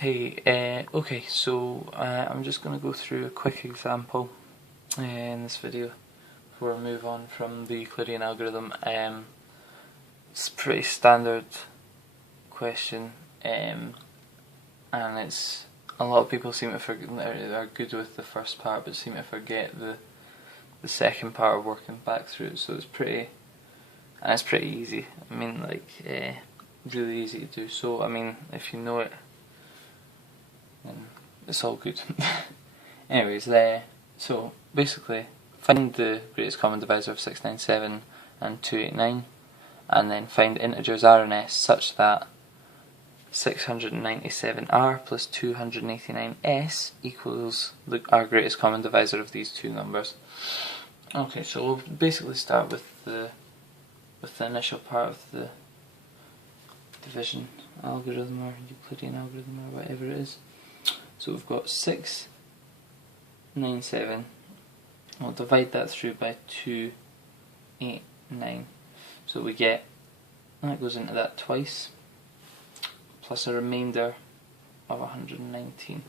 Hey, okay, so I'm just going to go through a quick example in this video before I move on from the Euclidean algorithm. It's a pretty standard question, and it's a lot of people seem to forget, are good with the first part, but seem to forget the second part of working back through it. So it's pretty easy. I mean, really easy to do. So I mean, if you know it, then it's all good. Anyways, so basically find the greatest common divisor of 697 and 289, and then find integers r and s such that 697r plus 289s equals our greatest common divisor of these two numbers. Okay, so we'll basically start with the initial part of the division algorithm or Euclidean algorithm or whatever it is. So we've got 697. We'll divide that through by 289. So we get, that goes into that twice, plus a remainder of 119.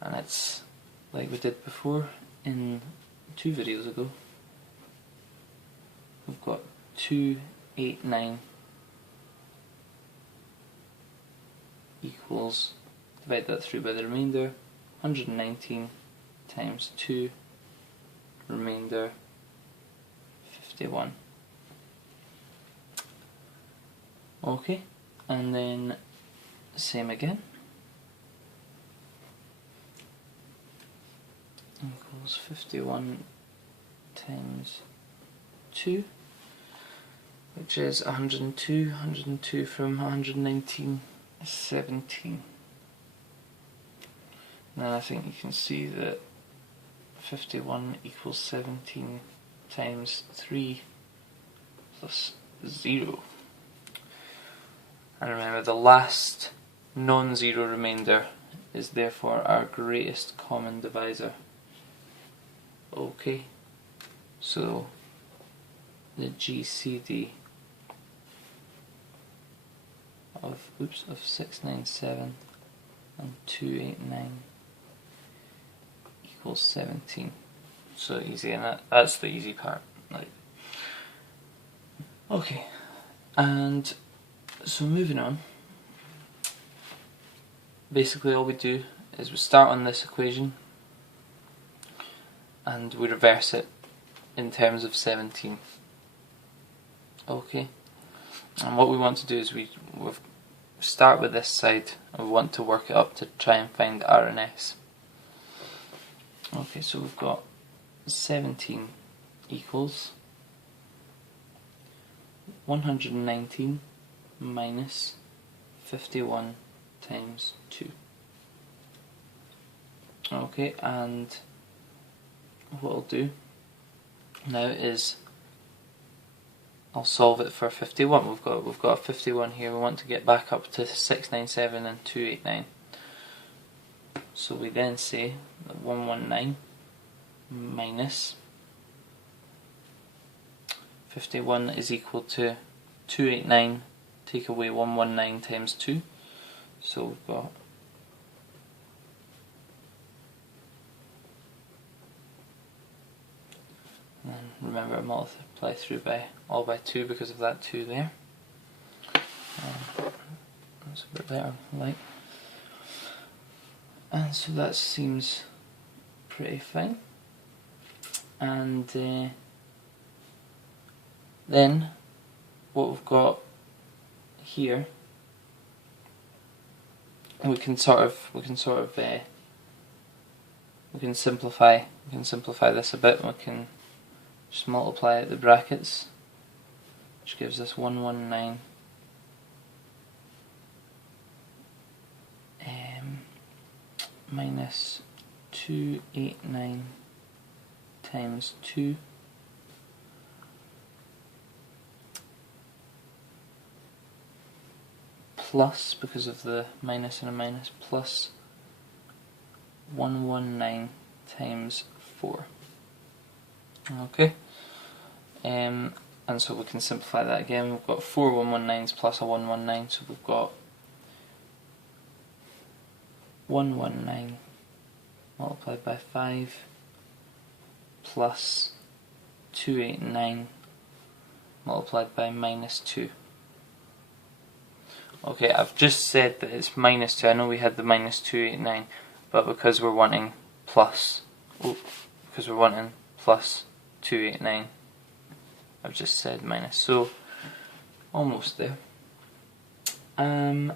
And it's like we did before in 2 videos ago. We've got 289 equals, divide that through by the remainder, 119 times 2, remainder 51. Okay, and then same again, equals 51 times 2, which is 102, 102 from 119 is 17. Now I think you can see that 51 equals 17 times 3 plus 0. And remember, the last non-zero remainder is therefore our greatest common divisor. Okay, so the GCD of 697 and 289 equals 17. So easy, and that's the easy part. Okay, and so moving on, basically all we do is we start on this equation and we reverse it in terms of 17. Okay, and what we want to do is we start with this side and we want to work it up to try and find r and s. Okay, so we've got 17 equals 119 minus 51 times 2. Okay, and what I'll do now is I'll solve it for 51. We've got a 51 here. We want to get back up to 697 and 289. So we then say that 119 minus 51 is equal to 289, take away 119 times 2. So we've got and then remember to multiply through all by 2 because of that 2 there. That's a bit better, and so that seems pretty fine. And then what we've got here, we can simplify this a bit. We can just multiply out the brackets, which gives us 119 minus 289 times 2 plus, because of the minus and a minus, plus 119 times 4. Okay, and so we can simplify that again. We've got 4 119s plus a 119, so we've got 119 multiplied by 5 plus 289 multiplied by minus 2. Okay, I've just said that it's minus 2. I know we had the minus 289, but because we're wanting plus 289, I've just said minus. So almost there. And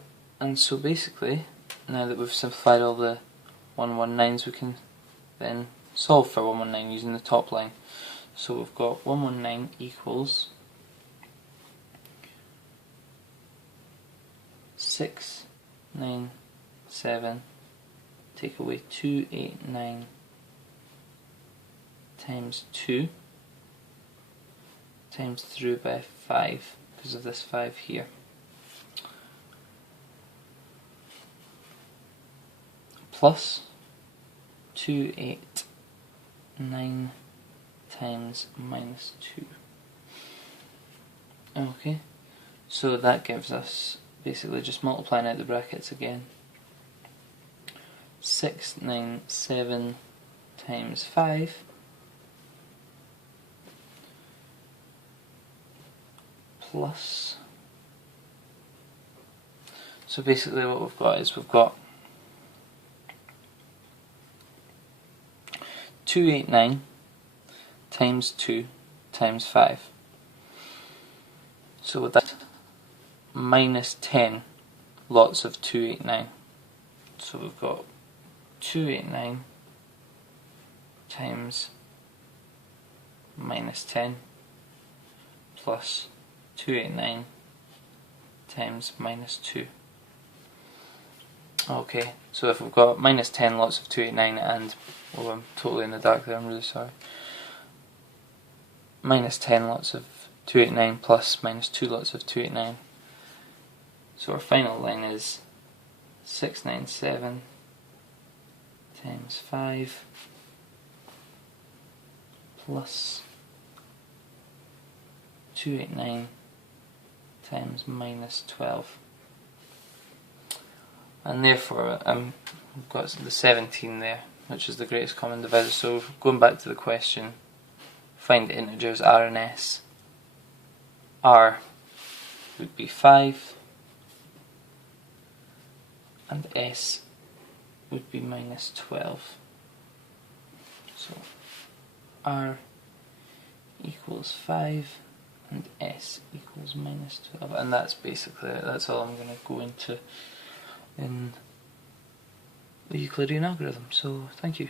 so basically, now that we've simplified all the 119s, we can then solve for 119 using the top line. So we've got 119 equals 697, take away 289 times 2 times through by 5 because of this 5 here, plus 289 times minus 2. Okay, so that gives us, basically just multiplying out the brackets again, 697 times 5 plus, so basically what we've got is we've got 289 times 2 times 5. So with that, minus 10 lots of 289. So we've got 289 times minus 10 plus 289 times minus 2. Okay, so if we've got minus 10 lots of 289 and, oh, I'm totally in the dark there, I'm really sorry. Minus 10 lots of 289 plus minus 2 lots of 289. So our final line is 697 times 5 plus 289 times minus 12. And therefore we've got the 17 there, which is the greatest common divisor. So going back to the question, find the integers r and s. R would be 5 and s would be minus 12. So r equals 5 and s equals minus 12, and that's basically it. That's all I'm going to go into in the Euclidean algorithm. So thank you.